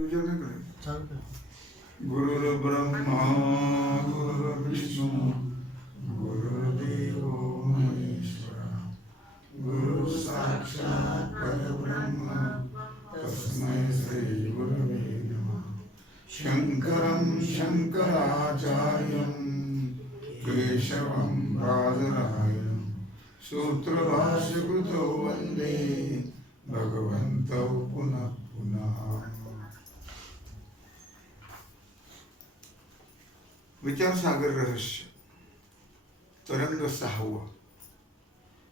गुरुर्ब्रह्मा गुरुर्विष्णु गुरुर्देवो महेश्वरा गुरु साक्षात् परब्रह्म तस्मै श्री गुरवे नमः। शंकरं शंकराचार्यं केशवं बादरायणं सूत्रभाष्यकृतो वन्दे भगवन्तौ पुनः पुनः। विचारसागर रहस्य तरंग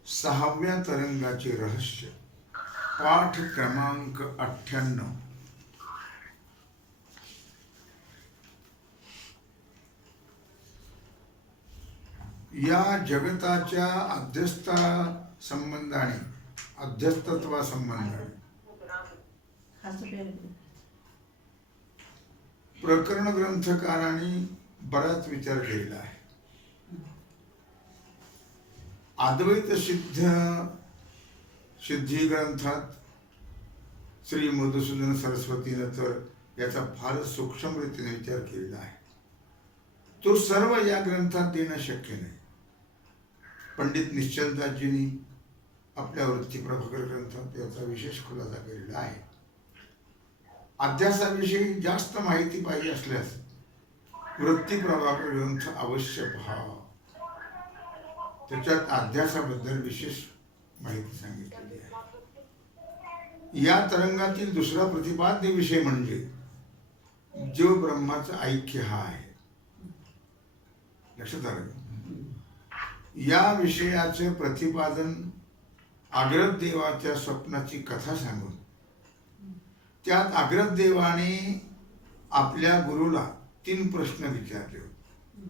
6व्या तरंगाचे रहस्य पाठ क्रमांक 98। या जगताच्या अध्यस्ता संबंधाने अध्यस्तत्वा संबंधाने प्रकरण ग्रंथकारांनी बराच विचार केलेला आहे। अद्वैत सिद्धी ग्रंथात श्री मधुसूदन सरस्वतीने तर याचा फार सूक्ष्म रीतीने विचार केलेला आहे। तो सर्व या ग्रंथात देणं शक्य नाही। पंडित निश्चलदासजींनी आपल्या वृत्ती प्रभाकर ग्रंथात याचा विशेष खुलासा केलेला आहे। अध्यासाविषयी जास्त माहिती पाहिजे असल्यास वृत्ती प्रभाकर ग्रंथ अवश्य पहा। त्याच्यात अध्यासाबद्दल विशेष माहिती सांगितलेली आहे। या तरंगातील दुसरा प्रतिपाद्य विषय म्हणजे जीव ब्रह्माचं ऐक्य हा आहे। लक्षात आलं? या विषयाचे प्रतिपादन आग्रह देवाच्या स्वप्नाची कथा सांगून त्यात आग्रह देवाने आपल्या गुरुला 3 प्रश्न विचारले होते।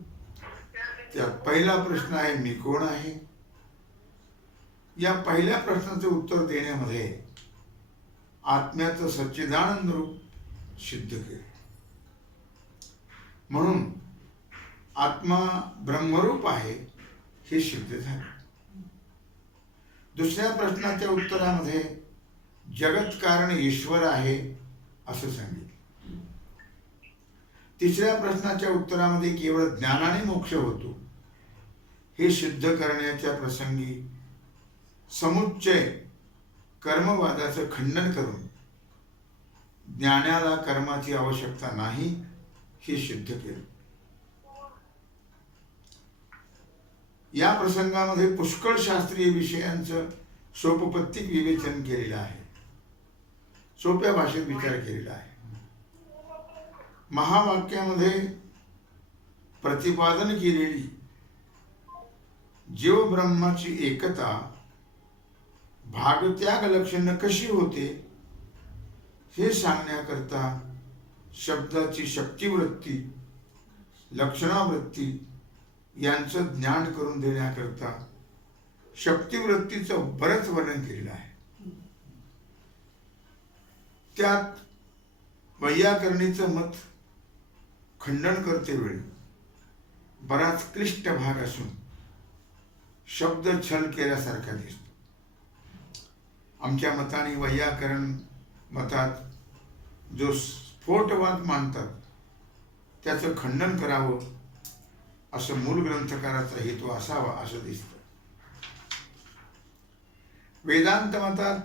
त्यात पहिला प्रश्न आहे, मी कोण आहे? या पहिल्या प्रश्नाचे उत्तर देण्यामध्ये आत्म्याचं सच्चिदानंद रूप सिद्ध केले, म्हणून आत्मा ब्रह्मरूप आहे हे सिद्ध झाले। दुसऱ्या प्रश्नाच्या उत्तरामध्ये जगत कारण ईश्वर आहे असं सांगितलं। तिसऱ्या प्रश्नाच्या उत्तरामध्ये केवळ ज्ञानाने मोक्ष होतो हे सिद्ध करण्याच्या प्रसंगी समुच्चय कर्मवादाचं खंडन करून ज्ञानाला कर्माची आवश्यकता नाही हे सिद्ध केलं। या प्रसंगामध्ये पुष्कळ शास्त्रीय विषयांचं सोपपत्तिक विवेचन केलेलं आहे, सोप्या भाषेत विचार केलेला आहे। महावाक्यामध्ये प्रतिपादन केलेली जीव ब्रह्माची एकता भागत्याग लक्षण कशी होते हे सांगण्याकरता शब्दाची शक्तिवृत्ती लक्षणावृत्ती यांचं ज्ञान करून देण्याकरता शक्तिवृत्तीचं बरंच वर्णन केलेलं आहे। त्यात वैयाकरणीचं मत खंडन करते वेळी बराच क्लिष्ट भाग असून शब्द छल केल्यासारखा दिसतो। आमच्या मताने वैयाकरण मतात जो स्फोटवाद मानतात त्याचं खंडन करावं असं मूल ग्रंथकाराचा हेतू असावा असं दिसतं। वेदांत मतात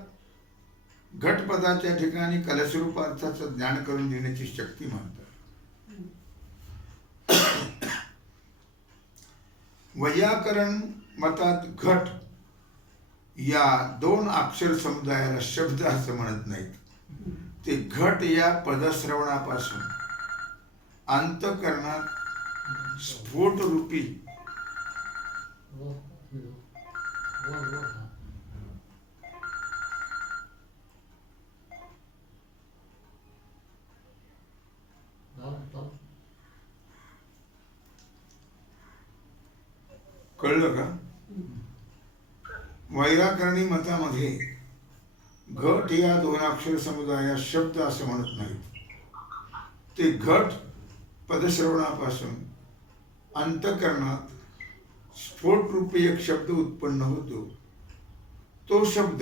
घटपदाच्या ठिकाणी कलस्वरूपार्थाचं ज्ञान करून देण्याची शक्ती मानतात। वैयाकरण मतात घट या 2 अक्षर समुदायाला शब्द असं म्हणत नाहीत, ते घट या पदश्रवणापासून अंतःकरणात स्फोट रूपी कळलं का? वैयाकरणी मतामध्ये घट या 2 अक्षर समुदायात शब्द असं म्हणत नाहीत, ते घट पदश्रवणापासून अंतःकरणात स्फोट रूपी एक शब्द उत्पन्न होतो। तो शब्द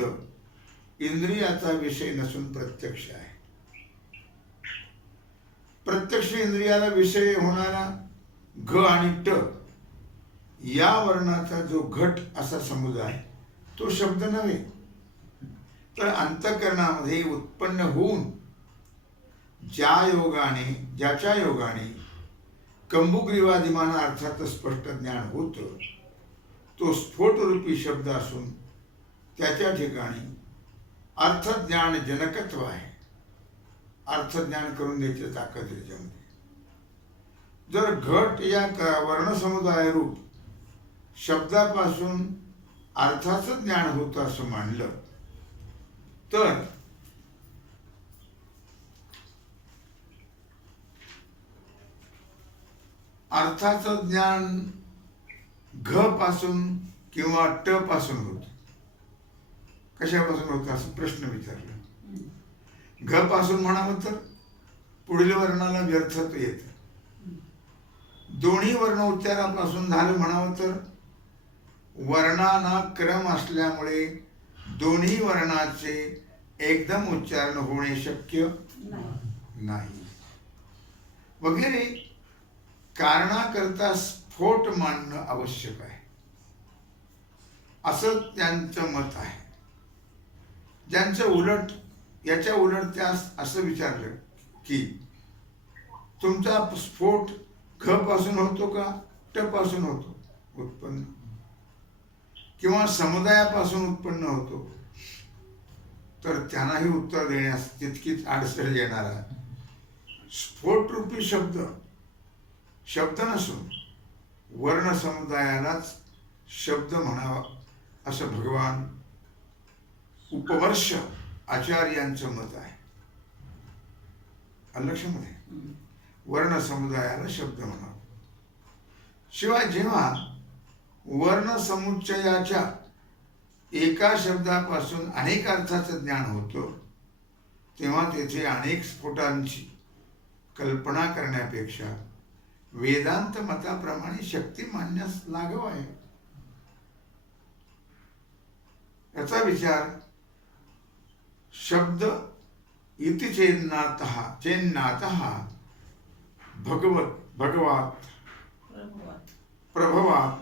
इंद्रियाचा विषय नसून प्रत्यक्ष आहे। प्रत्यक्ष इंद्रियाला विषय होणारा घ आणि ट या वर्णाचा जो घट असा समुदाय तो शब्द नव्हे, तर अंतःकरणामध्ये उत्पन्न होऊन ज्याच्या योगाने कंबुग्रीवादिमान अर्थात स्पष्ट ज्ञान होतं तो स्फोटरूपी शब्द असून त्याच्या ठिकाणी अर्थज्ञान जनकत्व आहे. अर्थज्ञान करून द्यायची ताकद आहे त्याच्यामध्ये. जर घट या वर्णसमुदाय रूप शब्दापासून अर्थाचं ज्ञान होतं असं मानलं तर अर्थाचं ज्ञान घ पासून किंवा ट पासून होत. कशापासून होतं असं प्रश्न विचारला. घ पासून म्हणावं तर पुढील वर्णाला व्यर्थत्व येतं. दोन्ही वर्ण उच्चारापासून झालं म्हणावं तर वर्णांना क्रम असल्यामुळे दोन्ही वर्णाचे एकदम उच्चारण होणे शक्य नाही वगैरे कारणाकरता स्फोट मानणं आवश्यक आहे असं त्यांचं मत आहे. ज्यांचं उलट याच्या उलट त्यास असं विचारलं की तुमचा स्फोट ख पासून होतो का ट पासून होतो उत्पन्न किंवा समुदायापासून उत्पन्न होतो, तर त्यांनाही उत्तर देण्यास तितकीच अडचण येणार आहे. स्फोटरूपी शब्द नसून वर्ण समुदायालाच शब्द म्हणावा असं भगवान उपवर्ष आचार्यांचं मत आहे. लक्षामध्ये वर्ण समुदायाला शब्द म्हणावा. शिवाय जेव्हा वर्ण समुच्चयाच्या एका शब्दापासून अनेक अर्थाचं ज्ञान होतं तेव्हा तेथे अनेक स्फोटांची कल्पना करण्यापेक्षा वेदांत मताप्रमाणे शक्ती मानण्यास लागव आहे. याचा विचार शब्द इति चेन्नातः भगवात प्रभवात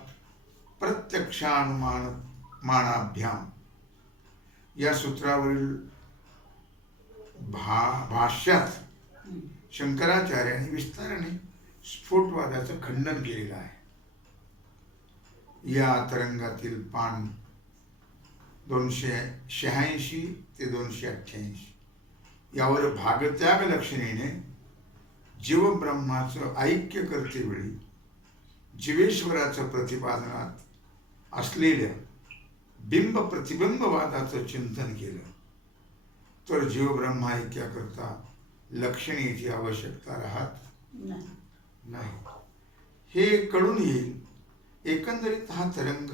प्रत्यक्षानुमानाभ्याम या सूत्रावरील भाष्यात शंकराचार्यांनी विस्ताराने स्फोटवादाचं खंडन केलेलं आहे. या तरंगातील पान 286 ते 288 यावर भागत्याग लक्षणेने जीव ब्रह्माचं ऐक्य करतेवेळी जीवेश्वराचं प्रतिपादनात असलेल्या बिंब प्रतिबिंबवादाचं चिंतन केलं तर जीव ब्रह्म ऐक्याकरता लक्षणेची आवश्यकता राहत नाही हे कळून येईल. एकंदरीत हा तरंग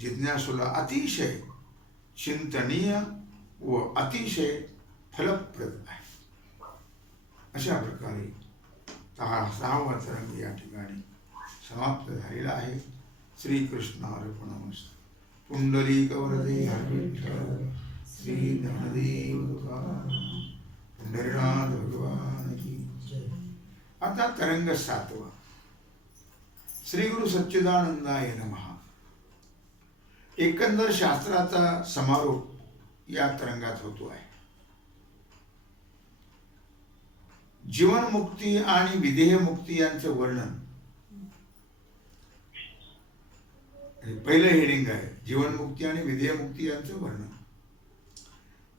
जिज्ञासूला अतिशय चिंतनीय व अतिशय फलप्रद आहे. अशा प्रकारे 6वा तरंग या ठिकाणी समाप्त झालेला आहे. श्रीकृष्णार्पणमस्तु. पुंडलीकवरदे हरिविठ्ठल श्री ज्ञानदेव तुकाराम पंढरीनाथ भगवान की जय. आता तरंग 7वा. श्री गुरु सच्चिदानंदाय नमः. एकंदर शास्त्राचा समारोप या तरंगात होतो आहे. जीवनमुक्ती आणि विदेहमुक्ती यांचं वर्णन पहिलं हेडिंग आहे. जीवनमुक्ती आणि विदेहमुक्ती यांचं वर्णन.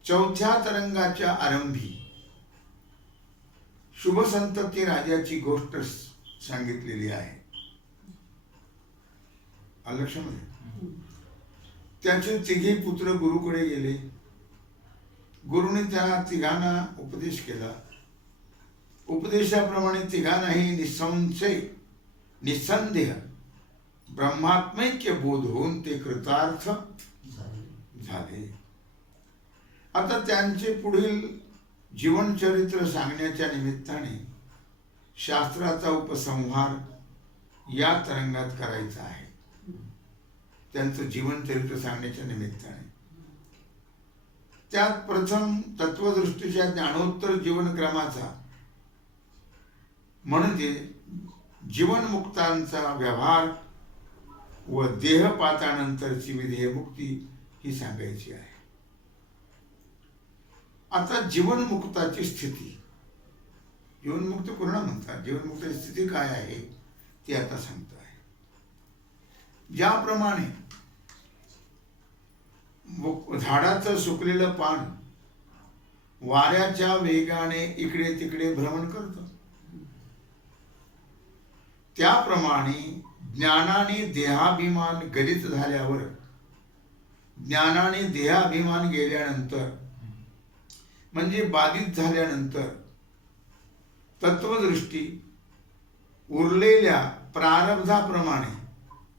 चौथ्या तरंगाच्या आरंभी शुभसंतती राजाची गोष्ट सांगितलेली आहे. लक्षामध्ये त्याचे तिघे पुत्र गुरुकडे गेले. गुरुने त्या तिघांना उपदेश केला. उपदेशाप्रमाणे तिघांनाही निसंदेह ब्रह्मात्मैक्य बोध होऊन ते कृतार्थ झाले. आता त्यांचे पुढील जीवनचरित्र सांगण्याच्या निमित्ताने शास्त्राचा उपसंहार या तरंगात करायचा आहे. त्यांचं जीवनचरित्र सांगण्याच्या निमित्ताने त्यात प्रथम तत्वदृष्टीच्या ज्ञानोत्तर जीवनक्रमाचा म्हणजे जीवनमुक्तांचा व्यवहार व देहपातानंतरची विधेयमुक्ती ही सांगायची आहे. आता जीवनमुक्ताची स्थिती, जीवनमुक्त कोणाला म्हणतात, जीवनमुक्ताची स्थिती काय आहे ती आता सांगतो आहे. ज्याप्रमाणे झाडाचं सुकलेलं पान वाऱ्याच्या वेगाने इकडे तिकडे भ्रमण करतं, त्याप्रमाणे ज्ञानाने देहाभिमान गलित झाल्यावर, ज्ञानाने देहाभिमान गेल्यानंतर म्हणजे बाधित झाल्यानंतर तत्वदृष्टी उरलेल्या प्रारब्धाप्रमाणे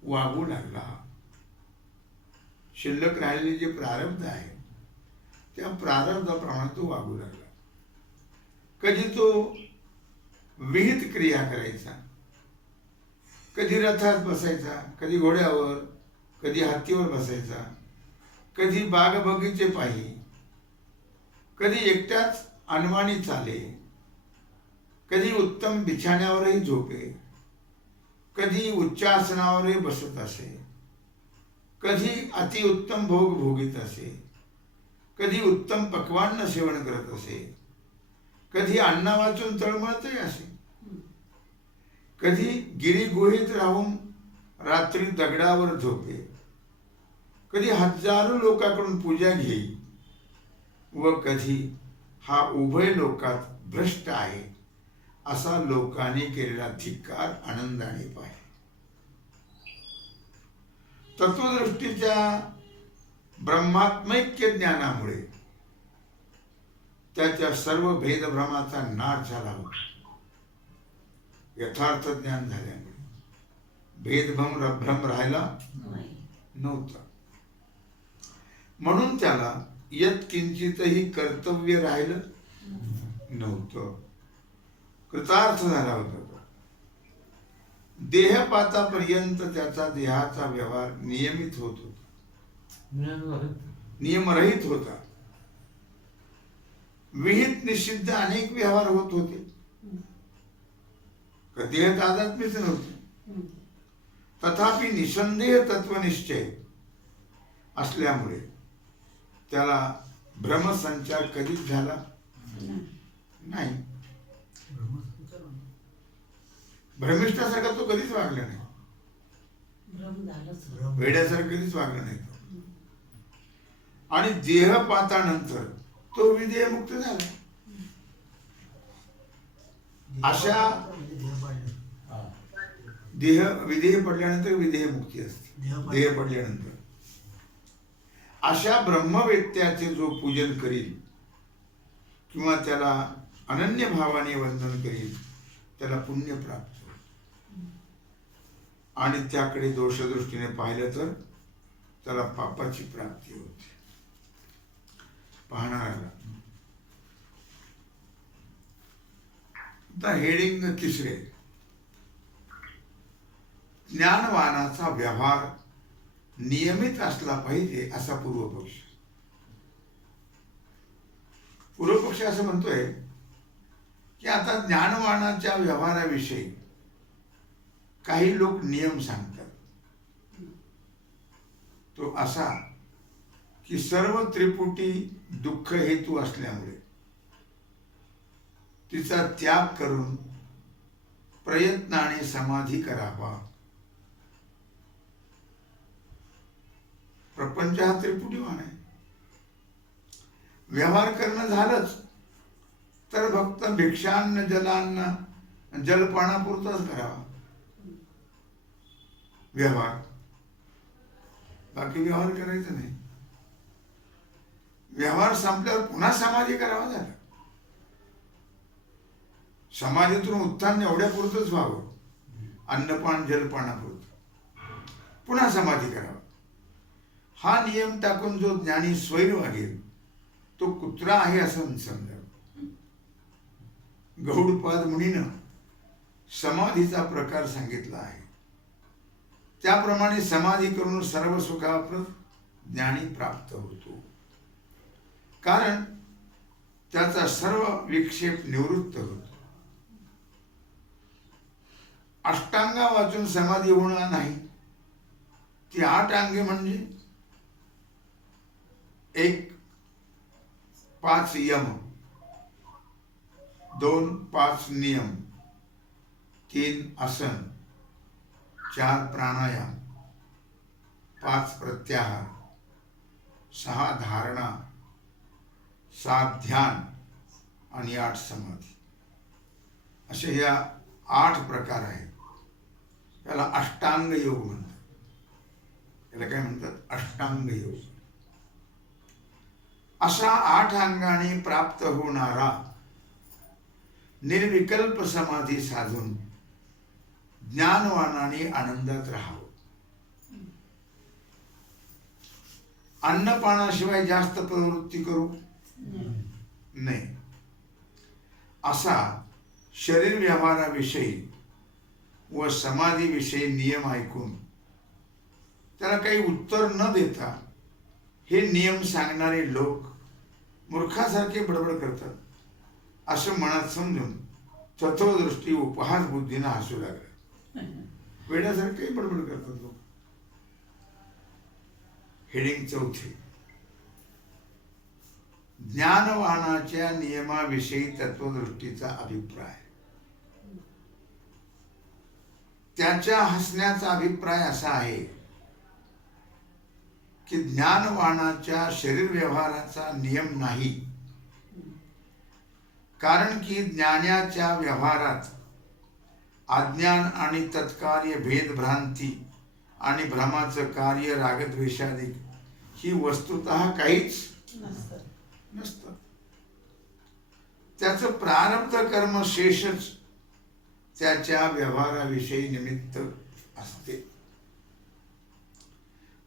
वागू लागला. शिल्लक राहिलेले जे प्रारब्ध आहे त्या प्रारब्धाप्रमाणे तो वागू लागला. कधी तो विहित क्रिया करायचा, कधी रथात बसायचा, कधी घोड्यावर, कधी हत्तीवर बसायचा, कधी बाग बगीचे पाही, कधी एकट्याच अनवाणी चाले, कधी उत्तम बिछाण्यावरही झोपे, कधी उच्चासनावरही बसत असे, कधी अतिउत्तम भोग भोगीत असे, कधी उत्तम पक्वान्न सेवन करत असे, कधी अन्ना वाचून तळमळतही असे, कधी गिरी गुहेत राहून रात्री दगडावर झोपे, कधी हजारो लोकांकडून पूजा घेई व कधी हा उभय लोकात भ्रष्ट आहे असा लोकांनी केलेला धिक्कार आनंदाने पाहे. तत्वदृष्टीच्या ब्रह्मात्मैक्य ज्ञानामुळे त्याच्या सर्व भेदभ्रमाचा नाश झाला होता. यथार्थ ज्ञान झाल्यामुळे भेदभ्रम राहिला नव्हता. म्हणून त्याला यत्किंचितही कर्तव्य राहिलं नव्हतं, कृतार्थ झाला होता. देहपातापर्यंत त्याचा देहाचा व्यवहार नियमित होत होता, नियमरहित होता. विहित निषिद्ध अनेक व्यवहार होत होते. देह तादात्म्यच नव्हते. तथापि निसंदेह तत्वनिश्चय असल्यामुळे त्याला भ्रमसंचार कधीच झाला नाही. भ्रमिष्ठासारखा तो कधीच वागला नाही, वेड्यासारखं कधीच वागला नाही. आणि देहपातानंतर तो विधेयमुक्त झाला. अशा विधेय पडल्यानंतर विधेयमुक्ती असते. देह पडल्यानंतर अशा ब्रह्मवेत्याचे जो पूजन करील किंवा त्याला अनन्य भावाने वंदन करील त्याला पुण्य प्राप्त होईल. आणि त्याकडे दोषदृष्टीने पाहिलं तर त्याला पापाची प्राप्ती होते. पाहणाऱ्याला. आता हेडिंग तिसरे, ज्ञानवानाचा व्यवहार नियमित असला पाहिजे असा पूर्वपक्ष. पूर्वपक्ष असं म्हणतोय की आता ज्ञानवानाच्या व्यवहाराविषयी काही लोक नियम सांगतात. तो असा की सर्व त्रिपुटी दुःख हेतू असल्यामुळे तिचा त्याग करून प्रयत्नाने समाधी करावा. प्रपंच हा त्रिपुटीवान आहे. व्यवहार करणं झालंच तर फक्त भिक्षान्न जलान्न जलपानापुरताच करावा व्यवहार, बाकी व्यवहार करायचा नाही. व्यवहार संपल्यावर पुन्हा समाधी करावा झाला. समाधीतून उत्थान एवढ्या पुरतच व्हावं, अन्नपान जलपानापुरतं, पुन्हा समाधी करावा. हा नियम टाकून जो ज्ञानी स्वैर वागेल तो कुत्रा आहे असं समजावं. गौडपाद मुनीनं समाधीचा प्रकार सांगितला आहे. त्याप्रमाणे समाधी करून सर्व सुखाप्रद ज्ञानी प्राप्त होतो. कारण त्याचा सर्व विक्षेप निवृत्त होतो. अंगातून समाधी होणार नाही. ती 8 अंगे म्हणजे 1 5 यम, 2 5 नियम, 3 आसन, 4 प्राणायाम, 5 प्रत्याहार, 6 धारणा, 7 ध्यान आणि 8 समाधी, असे ह्या 8 प्रकार आहेत. त्याला अष्टांग योग म्हणतात. त्याला काय म्हणतात? अष्टांग योग. असा 8 अंगाने प्राप्त होणारा निर्विकल्प समाधी साधून ज्ञानवानाने आनंदात राहावं. अन्नपानाशिवाय जास्त प्रवृत्ती करू नाही. असा शरीर व्यवहाराविषयी व समाधीविषयी नियम ऐकून त्याला काही उत्तर न देता हे नियम सांगणारे लोक मूर्खासारखे बडबड करतात असं मनात समजून तत्वदृष्टी उपहास बुद्धीनं हसू लागला. वेड्यासारखे बडबड करतात लोक. हेडिंग 4. ज्ञानवानाच्या नियमाविषयी तत्वदृष्टीचा अभिप्राय. त्याच्या हसण्याचा अभिप्राय असा आहे की ज्ञानवानाच्या शरीर व्यवहाराचा नियम नाही, कारण की ज्ञानाच्या व्यवहारात अज्ञान आणि तत्कार्य भेदभ्रांती आणि भ्रमाचं कार्य रागद्वेषादिक ही वस्तुतः काहीच नसतं. त्याचं प्रारब्ध कर्म शेषच त्याच्या व्यवहाराविषयी निमित्त असते.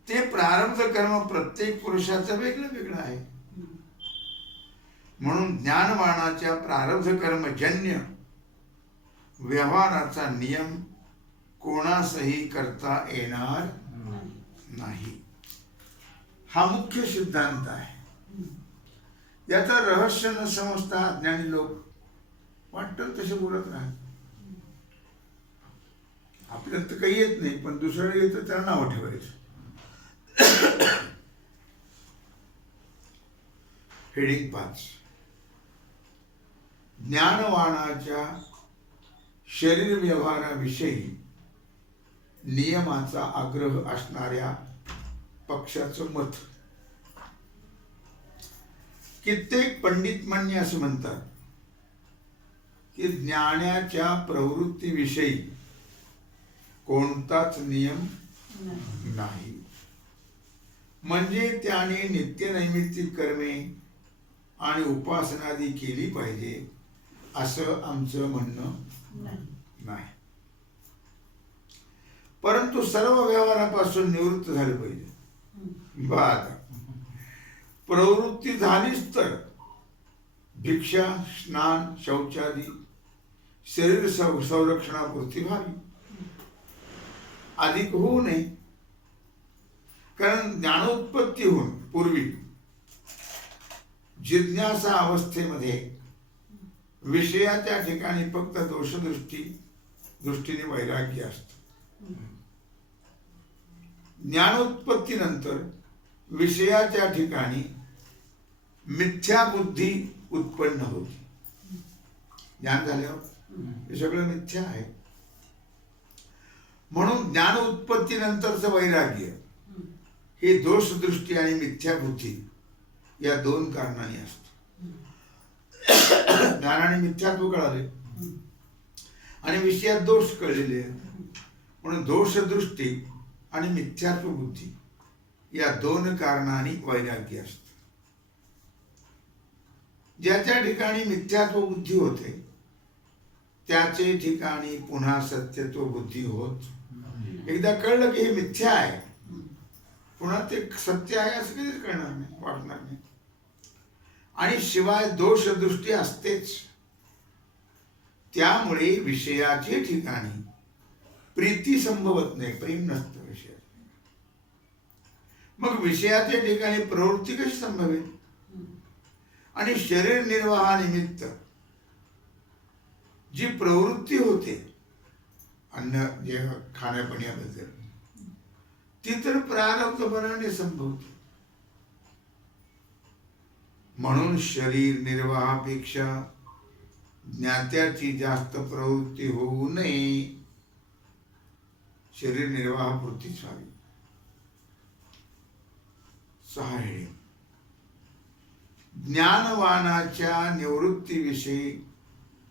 ते प्रारब्ध कर्म प्रत्येक पुरुषाचं वेगळं वेगळं आहे. म्हणून ज्ञानवानाच्या प्रारब्ध कर्मजन्य व्यवहाराचा नियम कोणासही करता येणार नाही. हा मुख्य सिद्धांत आहे. याचं रहस्य न समजता अज्ञानी लोक वाटतं तसे बोलत राहतात. आपल्याला तर काही येत नाही, पण दुसऱ्याला येतं त्याला नाव ठेवायचं. हेडिंग 5. ज्ञानवानाच्या शरीर व्यवहाराविषयी नियमाचा आग्रह असणाऱ्या पक्षाचं मत. कित्येक पंडित मान्य असं म्हणतात की ज्ञानाच्या प्रवृत्तीविषयी कोणताच नियम नाही, म्हणजे त्याने नित्यनैमित्तिक कर्मे आणि उपासनादी केली पाहिजे असं आमचं म्हणणं नाही. परंतु सर्व व्यवहारापासून निवृत्त झाले पाहिजे. बाद प्रवृत्ती झालीच तर भिक्षा, स्नान, शौचादी शरीर संरक्षणापुरती व्हावी, अधिक होऊ नये. कारण ज्ञानोत्पत्ती होऊन पूर्वी जिज्ञासा अवस्थेमध्ये विषयाच्या ठिकाणी फक्त दृष्टीने वैराग्य असतं. ज्ञानोत्पत्तीनंतर विषयाच्या ठिकाणी मिथ्या बुद्धी उत्पन्न होती. ज्ञान झाल्यावर हे सगळं मिथ्या आहे. म्हणून ज्ञान उत्पत्तीनंतरचं वैराग्य हे दोषदृष्टी आणि मिथ्या बुद्धी या 2 कारणांनी असतं. ज्ञानाने मिथ्यात्व कळाले आणि विषयात दोष कळलेले आहेत. म्हणून दोषदृष्टी आणि मिथ्यात्व बुद्धी या 2 कारणांनी वैराग्य असतं. ज्याच्या ठिकाणी मिथ्यात्व बुद्धी होते त्याचे ठिकाणी पुन्हा सत्यत्व बुद्धी होत. एकदा कळलं की हे मिथ्या आहे, पुन्हा ते सत्य आहे असं कधीच कळणार नाही, वाटणार नाही. आणि शिवाय दोषदृष्टी असतेच. त्यामुळे विषयाचे ठिकाणी प्रीती संभवत नाही, प्रेम नसतं विषयात. मग विषयाच्या ठिकाणी प्रवृत्ती कशी संभवेल? आणि शरीर निर्वाहानिमित्त जी प्रवृत्ती होते अन्न जे खाण्यापिण्याबद्दल, ती तर प्रारब्धपणाने संभवते. म्हणून शरीर निर्वाहापेक्षा ज्ञात्याची जास्त प्रवृत्ती होऊ नये. शरीर निर्वाहापुरतीच व्हावी. 6 ज्ञानवानाच्या निवृत्तीविषयी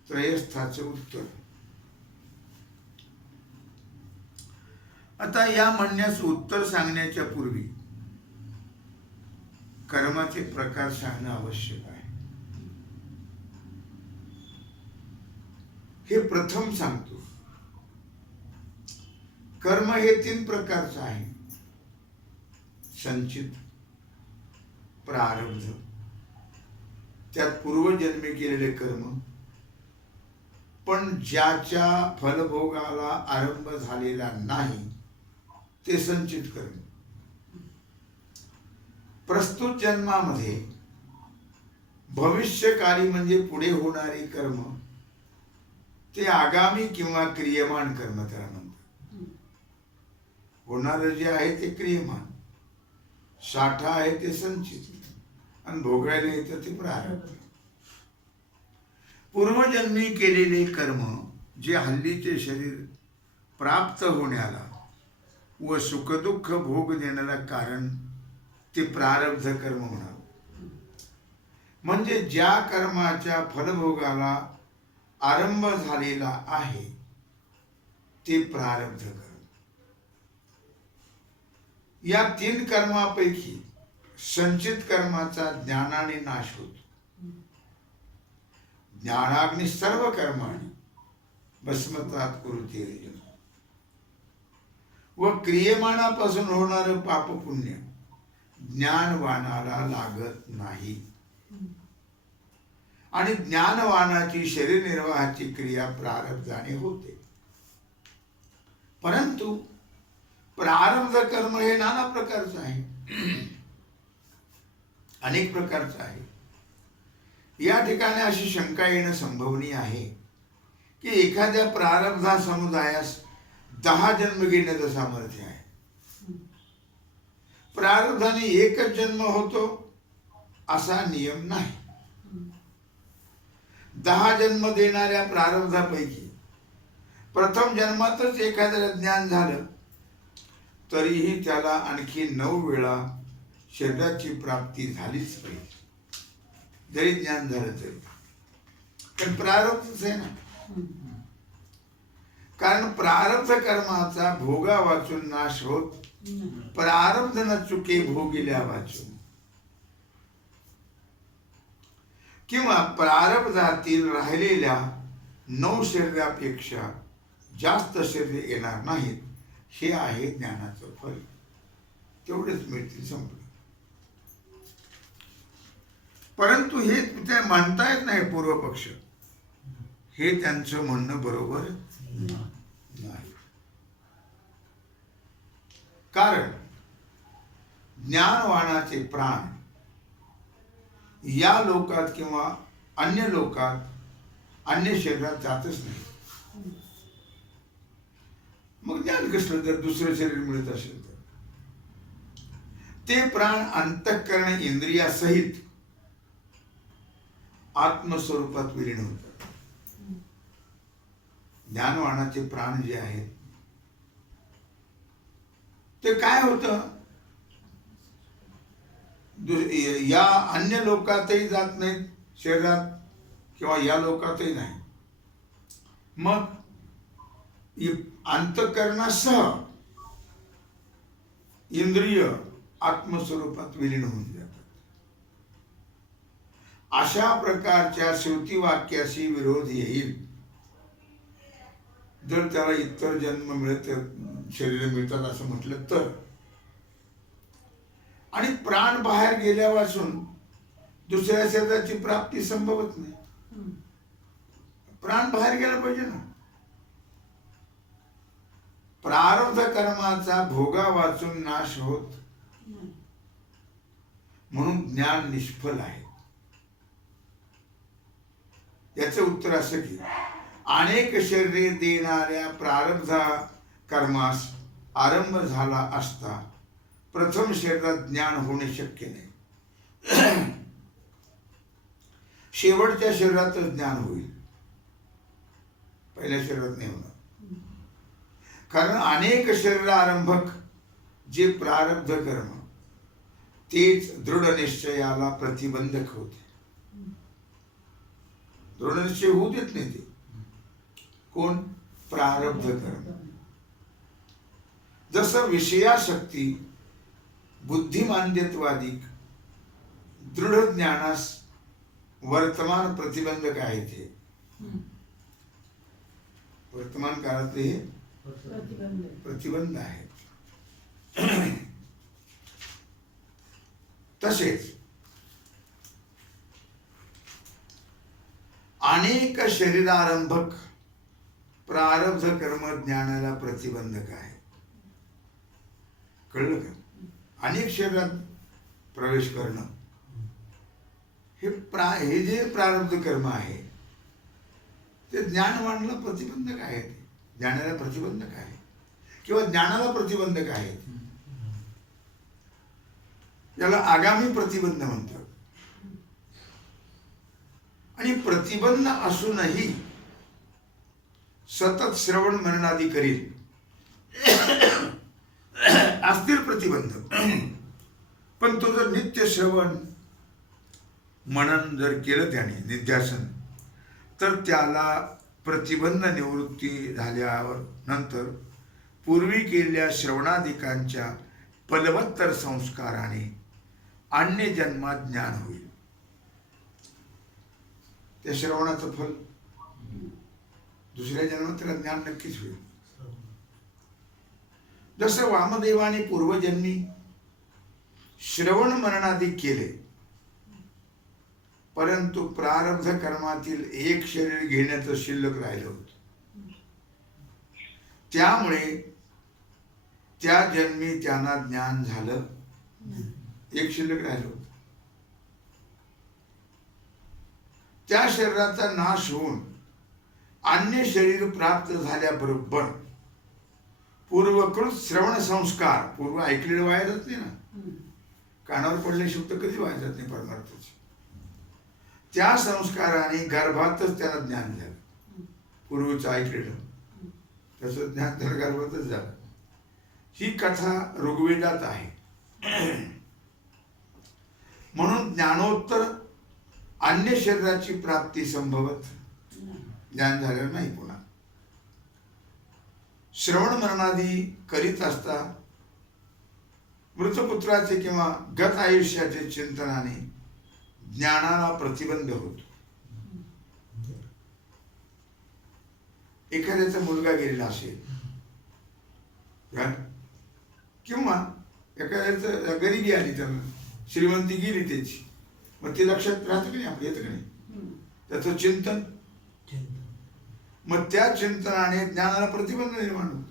त्रयस्थाचे उत्तर. आता या म्हणण्यास उत्तर सांगण्याच्या पूर्वी कर्माचे प्रकार सांगणं आवश्यक आहे. हे प्रथम सांगतो. कर्म हे 3 प्रकारचं आहे. संचित, प्रारब्ध, त्यात पूर्वजन्मी केलेले कर्म, पण ज्याच्या फलभोगाला आरंभ झालेला नाही ते संचित कर्म. प्रस्तुत जन्मामध्ये भविष्यकाली म्हणजे पुढे होणारी कर्म ते आगामी किंवा क्रियमान कर्म त्याला म्हणतात. होणारं जे आहे ते क्रियमान, साठा आहे ते संचित, आणि भोगायला येतं ते प्रारब्ध. पूर्वजन्मी केलेले कर्म जे हल्लीचे शरीर प्राप्त होण्याला व सुखदुःख भोग देण्याला कारण ते प्रारब्ध कर्म म्हणा. म्हणजे ज्या कर्माच्या फलभोगाला आरंभ झालेला आहे ते प्रारब्ध कर्म. या 3 कर्मापैकी संचित कर्माचा ज्ञानाने नाश होतो. ज्ञानाग्नी सर्व कर्माणी भस्मसात कुरुते अर्जुन. व क्रियमाणापासून होणारं पाप पुण्य ज्ञानवानाला लागत नाही. आणि ज्ञानवानाची शरीर निर्वाहाची क्रिया प्रारब्धाने होते. परंतु प्रारब्ध कर्म हे नाना प्रकारचं आहे, अनेक प्रकारचं आहे. या ठिकाणी अशी शंका येणं संभवनीय आहे की एखाद्या प्रारब्धा समुदायास 10 जन्म घेण्याचं सामर्थ्य आहे. प्रारब्धाने एकच जन्म होतो असा नियम नाही. 10 जन्म देणाऱ्या प्रारब्धापैकी प्रथम जन्मातच एखाद्याला ज्ञान झालं तरीही त्याला आणखी 9 वेळा शरीराची प्राप्ती झालीच पाहिजे, जरी ज्ञान झालं तरी. पण प्रारब्धच आहे ना. कारण प्रारब्ध कर्माचा भोगा वाचून नाश होत, प्रारब्ध न चुके भोगिल्या वाचून. किंवा प्रारब्धातील राहिलेल्या 9 शरीरापेक्षा जास्त शरीर येणार नाहीत, हे आहे ज्ञानाचं फल. तेवढेच मिळतील, संपलं. परंतु हे ते म्हणता येत नाही पूर्वपक्ष. हे त्यांचं म्हणणं बरोबर नाही. कारण ज्ञानवानाचे प्राण या लोकात किंवा अन्य लोकात, अन्य शरीरात जातच नाही. मग ज्ञान कसलं जर दुसरं शरीर मिळत असेल तर? ते प्राण अंतःकरण इंद्रियासहित आत्मस्वरूपात विलीन होतात. ज्ञानवानाचे प्राण जे आहेत ते काय होतं, या अन्य लोकातही जात नाहीत शरीरात किंवा या लोकातही नाही. मग अंतःकरणासह इंद्रिय आत्मस्वरूपात विलीन होऊन जातात. अशा प्रकारच्या श्रुतिवाक्याशी विरोध येईल जर त्याला इतर जन्म मिळत, शरीर मिळतात असं म्हटलं तर. आणि प्राण बाहेर गेल्यापासून दुसऱ्या शरीराची प्राप्ती संभवत नाही. प्राण बाहेर गेला पाहिजे ना. प्रारब्ध कर्माचा भोगा वाचून नाश होत, म्हणून ज्ञान निष्फल आहे. याचं उत्तर असं की अनेक शरीरे देणाऱ्या प्रारब्धा कर्मास आरंभ झाला असता प्रथम शरीरात ज्ञान होणे शक्य नाही. शेवटच्या शरीरातच ज्ञान होईल, पहिल्या शरीरात नाही होणार. कारण अनेक शरीर आरंभक जे प्रारब्ध कर्म तेच दृढ निश्चयाला प्रतिबंधक होते. दृढ निश्चय होऊ देत नाही ते कोण? प्रारब्ध कर्म. जसं विषयाशक्ती बुद्धिमान्यत्वादिक दृढ ज्ञानास वर्तमान प्रतिबंधक आहे. ते वर्तमान काळातले हे प्रतिबंध आहेत. तसेच अनेक शरीरारंभक प्रारब्ध कर्म ज्ञानाला प्रतिबंधक आहे. कळलं का? अनेक शरीरात प्रवेश करणं हे जे प्रारब्ध कर्म आहे ते ज्ञानवानाला प्रतिबंधक आहे. ज्ञानाला प्रतिबंधक आहे किंवा ज्ञानाला प्रतिबंधक आहे. याला आगामी प्रतिबंध म्हणतात. आणि प्रतिबंध असूनही सतत श्रवण मननादी करील असतील प्रतिबंध. पण तो जर नित्य श्रवण मनन जर केलं त्याने निध्यासन, तर त्याला प्रतिबंध निवृत्ती झाल्यावर नंतर पूर्वी केलेल्या श्रवणाधिकांच्या फलवत्तर संस्काराने अन्य जन्मात ज्ञान होईल. त्या श्रवणाचं फल दुसऱ्या जन्मात त्याला ज्ञान नक्कीच होईल. जसं वामदेवाने पूर्वजन्मी श्रवण मननादी केले, परंतु प्रारब्ध कर्मातील एक शरीर घेण्याचं शिल्लक राहिलं होतं. त्यामुळे त्या जन्मी त्यांना ज्ञान झालं. एक शिल्लक राहिलं होतं. त्या शरीराचा नाश होऊन अन्य शरीर प्राप्त झाल्याबरोबर पूर्वकृत श्रवण संस्कार, पूर्व ऐकलेलं वाया जात नाही ना, कानावर पडले शब्द कधी वाया जात नाही परमार्थाचे. त्या संस्काराने गर्भातच त्याला ज्ञान झालं. पूर्वीचं ऐकलेलं त्याचं ज्ञान त्याला गर्भातच झालं. ही कथा ऋग्वेदात आहे. म्हणून ज्ञानोत्तर अन्य शरीराची प्राप्ती संभवत ज्ञान झालेलं नाही. पुन्हा श्रवण मननादी करीत असता मृतपुत्राचे किंवा गत आयुष्याचे चिंतनाने ज्ञानाला प्रतिबंध होतो. एखाद्याचा मुलगा गेलेला असेल किंवा एखाद्याचं गरिबी आली, त्याला श्रीमंती गेली त्याची, मग ते लक्षात राहतं की नाही आपल्या, येतं की नाही त्याचं चिंतन. मग त्या चिंतनाने ज्ञानाला प्रतिबंध निर्माण होतो.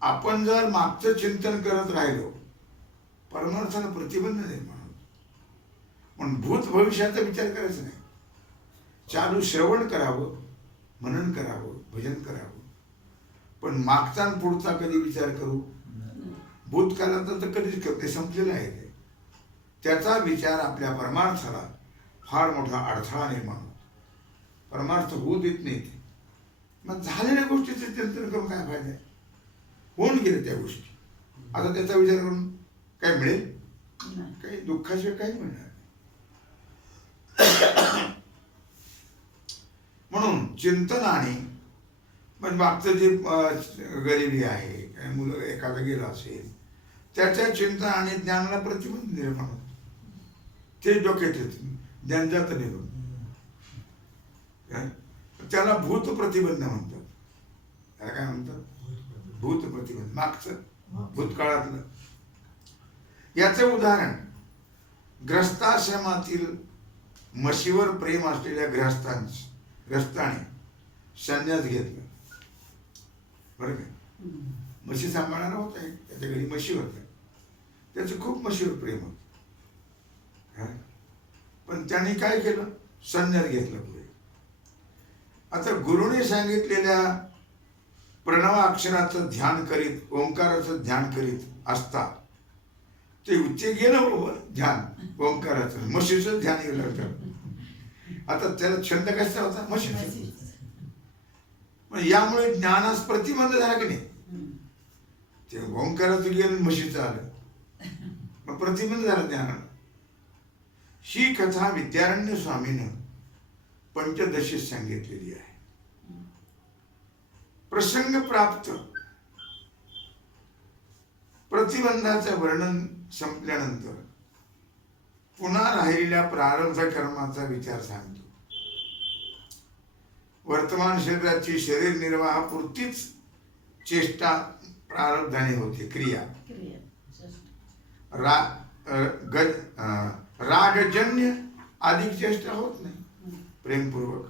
आपण जर मागचं चिंतन करत राहिलो, परमार्थाला प्रतिबंध निर्माण होतो. पण भूत भविष्याचा विचार करायचा नाही. चालू श्रवण करावं, मनन करावं, भजन करावं, पण मागचा आणि पुढचा कधी विचार करू? भूतकाळाचा तर कधीच करते, संपलेलं आहे ते. त्याचा विचार आपल्या परमार्थाला फार मोठा अडथळा निर्माण होतो. परमार्थ होऊ देत नाही ते. मग झालेल्या गोष्टीचे चिंतन करून काय फायदा आहे? होऊन गेले त्या गोष्टी, आता त्याचा विचार करून काय मिळेल? काही दुःखाशिवाय काही मिळणार. म्हणून चिंतनाने म्हणजे मागचं जे गरिबी आहे, काही मुलं एखादं गेलं असेल, त्याच्या चिंतनाने ज्ञानाला प्रतिबंध निर्माण होतो. ते डोक्यात येत ज्ञान जात निघून. त्याला भूत प्रतिबंध म्हणतात. त्याला काय म्हणतात? भूत प्रतिबंध. मागचं भूतकाळातलं. याचं उदाहरण ग्रस्ताश्रमातील म्हशीवर प्रेम असलेल्या ग्रस्ताने संन्यास घेतला. बरं का? म्हशी सांभाळणारा होता, त्याच्या घरी म्हशी होत्या, त्याचं खूप म्हशीवर प्रेम होतं. पण त्याने काय केलं? संन्यास घेतला पुढे. आता गुरुने सांगितलेल्या प्रणव अक्षराचं ध्यान करीत, ओंकाराचं ध्यान करीत असता ते उच्चे गेलं बरोबर ध्यान ओंकाराचं, म्हशीचं ध्यान येऊ लागतं. आता त्याला छंद कसा होता? म्हशीचा. मग यामुळे ज्ञानास प्रतिबंध झाला की नाही? ते ओंकाराचं गेलं म्हशीचं आलं, मग प्रतिबंध झाला ज्ञानाला. ही कथा विद्यारण्य स्वामीनं पंचदशीत सांगितलेली आहे. प्रसंग प्राप्त प्रतिबंधाचं वर्णन संपल्यानंतर पुन्हा राहिलेल्या प्रारब्ध कर्माचा विचार सांगतो. वर्तमान शरीराची शरीर निर्वाहापुरतीच चेष्टा प्रारब्धाने होते, क्रिया. रागजन्य अधिक चेष्टा होत नाही प्रेमपूर्वक.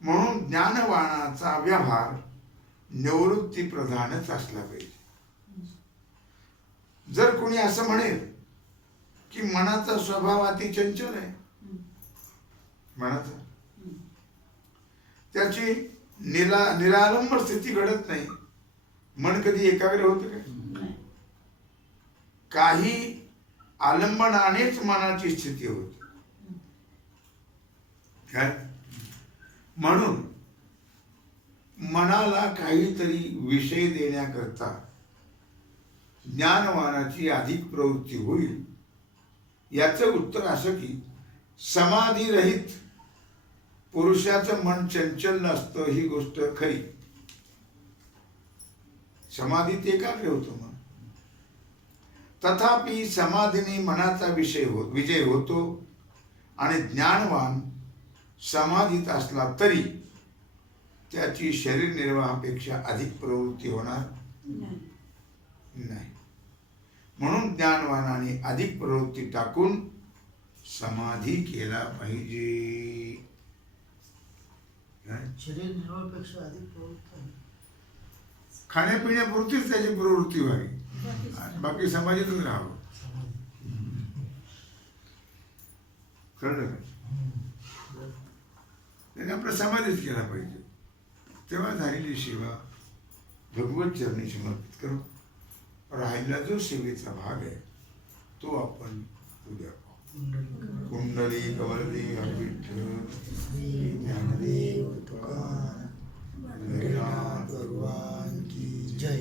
म्हणून ज्ञानवानाचा व्यवहार निवृत्ती प्रधानच असला पाहिजे. जर कोणी असं म्हणेल की मनाचा स्वभाव अति चंचल आहे, मनाचा त्याची निरालंब स्थिती घडत नाही, मन कधी एकाग्र होतं का? काही आलंबनानेच मनाची स्थिती होती काय? म्हणून मनाला काहीतरी विषय देण्याकरता ज्ञानवानाची अधिक प्रवृत्ती होईल. याचं उत्तर असं की समाधी रहित पुरुषाचं मन चंचल नसतं, ही गोष्ट खरी. समाधीत एकाग्र होतो मन. तथापि समाधीने मनाचा विजय होतो आणि ज्ञानवान समाधीत असला तरी त्याची शरीर निर्वाहापेक्षा अधिक प्रवृत्ती होणार नाही. म्हणून ज्ञानवानाने अधिक प्रवृत्ती टाकून समाधी केला पाहिजे. शरीर निर्वाहापेक्षा अधिक प्रवृत्ती, खाण्यापिण्यापुरतीच त्याची प्रवृत्ती व्हावी, बाकी समाजातच राहावं. कळलं का? त्याने आपला समाधीच केला पाहिजे. तेव्हा झालेली सेवा भगवत चरणी समर्पित करू. राहिला जो सेवेचा भाग आहे तो आपण उद्या पाहू. कुंडली कवरदी विठ्ठल ज्ञानदेव तुकाराम, भगवान की जय.